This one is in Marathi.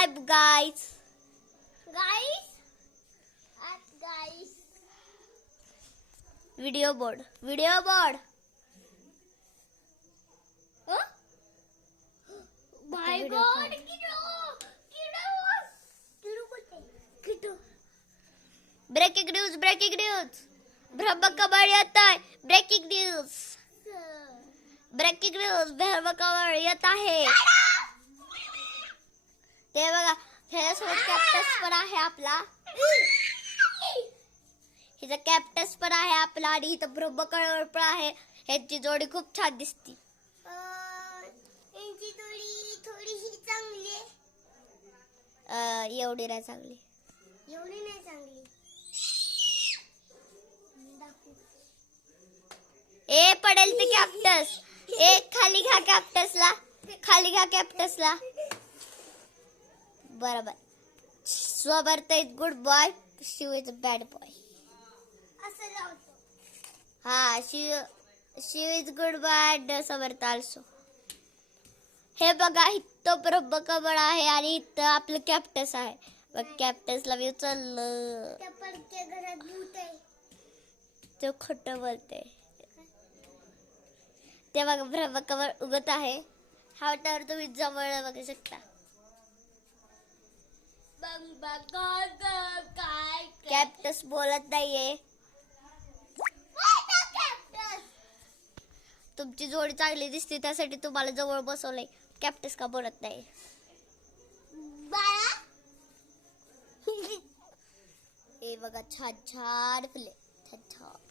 subscribe, guys. Video board. My God, Breaking news. भ्रमकमळ येत आहे. Breaking news. भ्रमकमळ येत आहे. ते बघा, ह्याच्यासोबत कॅप्टस पण आहे आपला. हिचा कॅप्टस पण आहे आपला आणि इथं भ्रमकमळ पण आहे. ह्यांची जोडी खूप छान दिसती. यांची जोडी थोडीशी चांगली आहे. एवढी नाही चांगली. एवढी नाही चांगली. ए पडेल ते कॅप्टस. ए खाली घ्या कॅप्टसला. बरोबर. स्वबर्थ is good boy. Shiv is a bad boy. असं लावतो. हा, शिव इज गुड बॉय. स्वबर्थ आल्सो. हे बघा, इथं भ्रमकमळ आहे आणि इथं आपलं कॅप्टस आहे. बघ, कॅप्टसला मी उचललं. त्या पडक्या घरात भूत आहे. तो खोटं बोलते. ते बघा, भ्रमकमळ उगत आहे. हा तर तुम्ही जवळ बघू शकता. काय कॅप्टस बोलत नाहीये. तुमची जोडी चांगली दिसते त्यासाठी तुम्हाला जवळ बसवलंय. कॅप्टस का बोलत नाही? बाळा हे बघा, छान फुले. छान.